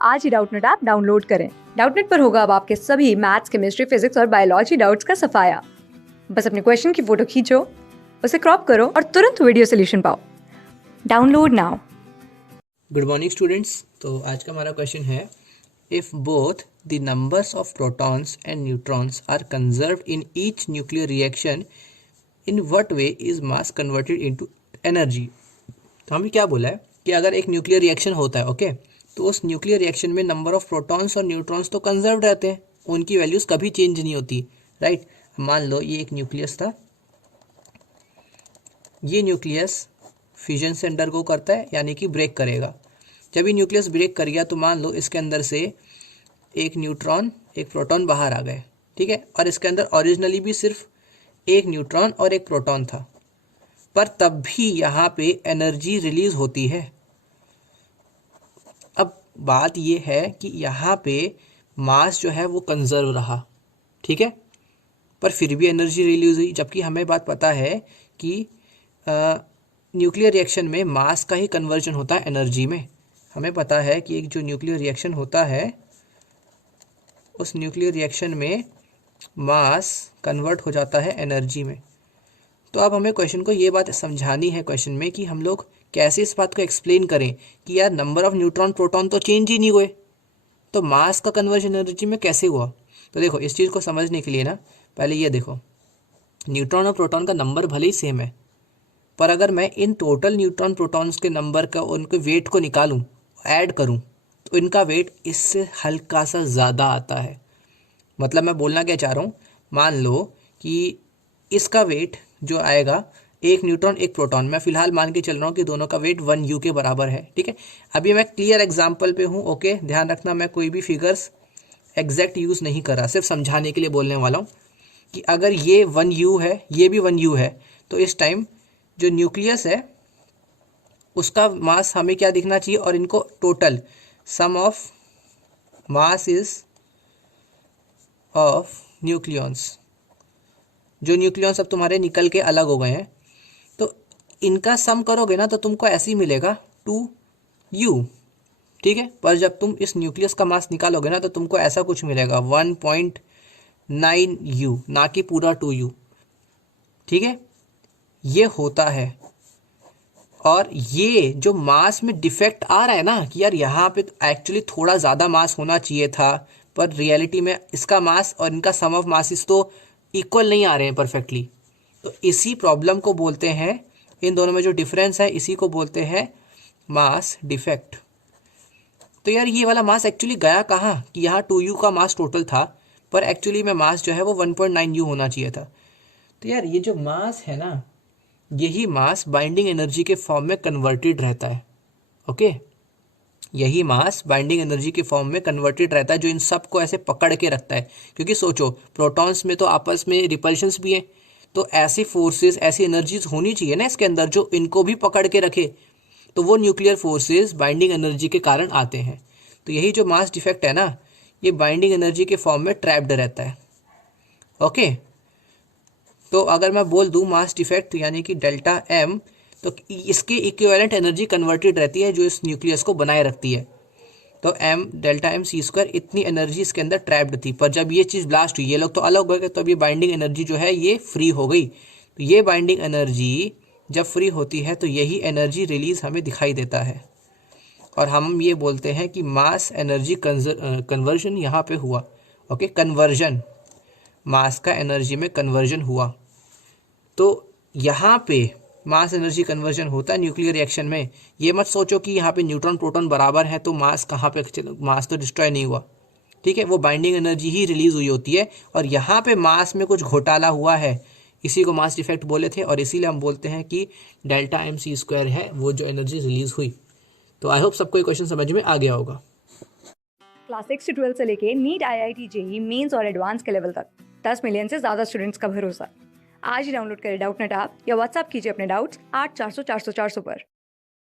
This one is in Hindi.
आज ही डाउटनेट ऐप डाउनलोड करें। डाउटनेट पर होगा अब आपके सभी मैथ्स, केमिस्ट्री, फिजिक्स और बायोलॉजी डाउट्स का सफाया। बस अपने क्वेश्चन की फोटो खींचो, उसे क्रॉप करो और तुरंत वीडियो सोल्यूशन पाओ। Download now. Good morning students. तो आज का हमारा क्वेश्चन है, if both the numbers of protons and neutrons are conserved in each nuclear reaction, in what way is mass converted into energy. तो हमें क्या बोला है कि अगर एक न्यूक्लियर रिएक्शन होता है, ओके, तो उस न्यूक्लियर रिएक्शन में नंबर ऑफ प्रोटॉन्स और न्यूट्रॉन्स तो कंजर्व्ड रहते हैं, उनकी वैल्यूज कभी चेंज नहीं होती, राइट। मान लो ये एक न्यूक्लियस था, ये न्यूक्लियस फ्यूजन से अंडरगो करता है, यानी कि ब्रेक करेगा। जब ये न्यूक्लियस ब्रेक कर गया तो मान लो इसके अंदर से एक न्यूट्रॉन एक प्रोटॉन बाहर आ गए, ठीक है, और इसके अंदर ओरिजिनली भी सिर्फ एक न्यूट्रॉन और एक प्रोटॉन था, पर तब भी यहाँ पे एनर्जी रिलीज होती है। अब बात ये है कि यहाँ पे मास जो है वो कंजर्व रहा, ठीक है, पर फिर भी एनर्जी रिलीज हुई, जबकि हमें बात पता है कि न्यूक्लियर रिएक्शन में मास का ही कन्वर्जन होता है एनर्जी में। हमें पता है कि एक जो न्यूक्लियर रिएक्शन होता है, उस न्यूक्लियर रिएक्शन में मास कन्वर्ट हो जाता है एनर्जी में। तो अब हमें क्वेश्चन को ये बात समझानी है क्वेश्चन में कि हम लोग कैसे इस बात को एक्सप्लेन करें कि यार नंबर ऑफ न्यूट्रॉन प्रोटॉन तो चेंज ही नहीं हुए, तो मास का कन्वर्जन एनर्जी में कैसे हुआ। तो देखो, इस चीज़ को समझने के लिए ना पहले ये देखो, न्यूट्रॉन और प्रोटॉन का नंबर भले ही सेम है, पर अगर मैं इन टोटल न्यूट्रॉन प्रोटॉन्स के नंबर का उनके वेट को निकालूं, ऐड करूं, तो इनका वेट इससे हल्का सा ज़्यादा आता है। मतलब मैं बोलना क्या चाह रहा हूँ, मान लो कि इसका वेट जो आएगा, एक न्यूट्रॉन एक प्रोटॉन, मैं फिलहाल मान के चल रहा हूँ कि दोनों का वेट 1U के बराबर है, ठीक है। अभी मैं क्लियर एग्जाम्पल पे हूँ, ओके, ध्यान रखना, मैं कोई भी फिगर्स एग्जैक्ट यूज़ नहीं कर रहा, सिर्फ समझाने के लिए बोलने वाला हूँ कि अगर ये 1U है, ये भी 1U है, तो इस टाइम जो न्यूक्लियस है उसका मास हमें क्या दिखना चाहिए, और इनको total sum of mass is of nucleons. जो न्यूक्लियॉन्स अब तुम्हारे निकल के अलग हो गए हैं, तो इनका सम करोगे ना तो तुमको ऐसे ही मिलेगा 2U, ठीक है। पर जब तुम इस न्यूक्लियस का मास निकालोगे ना तो तुमको ऐसा कुछ मिलेगा 1.9U, ना कि पूरा 2U, ठीक है। ये होता है, और ये जो मास में डिफेक्ट आ रहा है ना कि यार यहाँ पे एक्चुअली थोड़ा ज़्यादा मास होना चाहिए था, पर रियलिटी में इसका मास और इनका सम ऑफ मासेस तो इक्वल नहीं आ रहे हैं परफेक्टली, तो इसी प्रॉब्लम को बोलते हैं, इन दोनों में जो डिफरेंस है इसी को बोलते हैं मास डिफेक्ट। तो यार ये वाला मास एक्चुअली गया कहाँ कि यहाँ 2U का मास टोटल था, पर एक्चुअली में मास जो है वो 1.9U होना चाहिए था। तो यार ये जो मास है ना, यही मास बाइंडिंग एनर्जी के फॉर्म में कन्वर्टेड रहता है, ओके। यही मास बाइंडिंग एनर्जी के फॉर्म में कन्वर्टेड रहता है, जो इन सब को ऐसे पकड़ के रखता है। क्योंकि सोचो, प्रोटॉन्स में तो आपस में रिपल्शंस भी हैं, तो ऐसी फोर्सेस, ऐसी एनर्जीज होनी चाहिए ना इसके अंदर जो इनको भी पकड़ के रखे, तो वो न्यूक्लियर फोर्सेस बाइंडिंग एनर्जी के कारण आते हैं। तो यही जो मास डिफेक्ट है ना, ये बाइंडिंग एनर्जी के फॉर्म में ट्रैप्ड रहता है, ओके। तो अगर मैं बोल दूं मास डिफेक्ट यानी कि डेल्टा एम, तो इसकी इक्विवेलेंट एनर्जी कन्वर्टेड रहती है जो इस न्यूक्लियस को बनाए रखती है। तो M delta M C square, इतनी एनर्जी इसके अंदर ट्रैप्ड थी, पर जब ये चीज़ ब्लास्ट हुई, ये लोग तो अलग हो गए, तो अब ये बाइंडिंग एनर्जी जो है ये फ्री हो गई। तो ये बाइंडिंग एनर्जी जब फ्री होती है तो यही एनर्जी रिलीज हमें दिखाई देता है, और हम ये बोलते हैं कि मास एनर्जी कन्वर्जन यहाँ पे हुआ, ओके। कन्वर्जन, मास का एनर्जी में कन्वर्जन हुआ। तो यहाँ पे मास एनर्जी कन्वर्जन होता है न्यूक्लियर रिएक्शन में। ये मत सोचो कि यहाँ पे न्यूट्रॉन प्रोटॉन बराबर है तो मास कहाँ पे, मास तो डिस्ट्रॉय नहीं हुआ, ठीक है, वो बाइंडिंग एनर्जी ही रिलीज हुई होती है, और यहाँ पे मास में कुछ घोटाला हुआ है, इसी को मास डिफेक्ट बोले थे, और इसीलिए हम बोलते हैं कि डेल्टा एम सी स्क्वायर है वो जो एनर्जी रिलीज हुई। तो आई होप सबको ये क्वेश्चन समझ में आ गया होगा। क्लास 6 से 12 से लेके नीट, IIT, जेईई मेंस और एडवांस के लेवल तक 10 मिलियन से ज्यादा स्टूडेंट्स का भरोसा। आज ही डाउनलोड करें डाउटनेट ऐप या व्हाट्सएप कीजिए अपने डाउट्स 8400 400 400 पर।